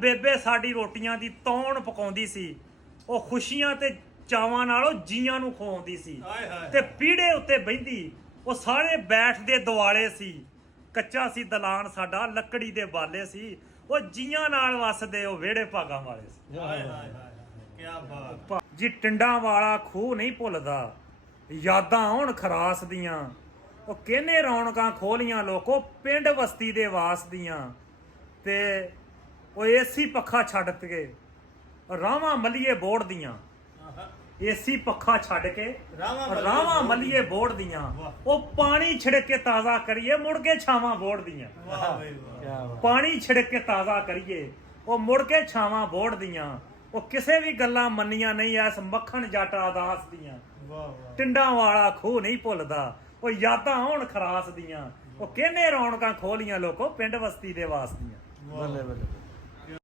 ਬੇਬੇ ਸਾਡੀ ਰੋਟੀਆਂ ਦੀ ਤੌਣ ਪਕਾਉਂਦੀ ਸੀ। ਉਹ ਖੁਸ਼ੀਆਂ ਤੇ ਚਾਵਾਂ ਨਾਲੋਂ ਜੀਆਂ ਨੂੰ ਖਵਾਉਂਦੀ ਸੀ। ਤੇ ਪੀੜੇ ਉੱਤੇ ਬਹਿੰਦੀ ਉਹ ਸਾਰੇ ਬੈਠਦੇ ਦੁਆਲੇ ਸੀ। ਕੱਚਾ ਸੀ ਦਲਾਨ ਸਾਡਾ, ਲੱਕੜੀ ਦੇ ਬਾਲੇ ਸੀ। ਉਹ ਜੀਆਂ ਨਾਲ ਵਸਦੇ ਉਹ ਵਿਹੜੇ ਭਾਗਾਂ ਵਾਲੇ ਸੀ। ਕਿਆ ਬਾਤ ਜੀ ਟਿੰਡਾਂ ਵਾਲਾ ਖੂਹ ਨਹੀਂ ਭੁੱਲਦਾ, ਯਾਦਾਂ ਆਉਣ ਖਰਾਸ ਦੀਆਂ। ਉਹ ਕਿਹਨੇ ਰੌਣਕਾਂ ਖੋਲੀਆਂ ਲੋਕੋ ਪਿੰਡ ਬਸਤੀ ਦੇ ਵਾਸ ਦੀਆਂ। ਤੇ ਉਹ ਏਸੀ ਪੱਖਾ ਛੱਡ ਕੇ ਰਾਵਾਂ ਮੱਲੀਏ ਬੋੜ ਦੀਆਂ। ਏਸੀ ਪੱਖਾ ਛੱਡ ਕੇ ਰਾਵਾਂ ਮੱਲੀਏ ਬੋੜ ਦੀਆਂ। ਉਹ ਪਾਣੀ ਛਿੜਕ ਕੇ ਤਾਜ਼ਾ ਕਰੀਏ ਮੁੜ ਕੇ ਛਾਵਾਂ ਬੋੜ ਦੀਆਂ। ਪਾਣੀ ਛਿੜਕ ਕੇ ਤਾਜ਼ਾ ਕਰੀਏ ਉਹ ਮੁੜ ਕੇ ਛਾਵਾਂ ਬੋੜ ਦੀਆਂ। ਉਹ ਕਿਸੇ ਵੀ ਗੱਲਾਂ ਮੰਨੀਆਂ ਨਹੀਂ ਐਸ ਮੱਖਣ ਜੱਟ ਅਦਾਸ ਦੀਆਂ। ਟਿੰਡਾਂ ਵਾਲਾ ਖੂਹ ਨਹੀਂ ਭੁੱਲਦਾ, ਉਹ ਯਾਦਾਂ ਆਉਣ ਖਰਾਸ ਦੀਆਂ। ਉਹ ਕਿਹਨੇ ਰੌਣਕਾਂ ਖੋਲੀਆਂ ਲੋਕੋ ਪਿੰਡ ਬਸਤੀ ਦੇ ਵਾਸ ਦੀਆਂ। ਬੱਲੇ ਬੱਲੇ।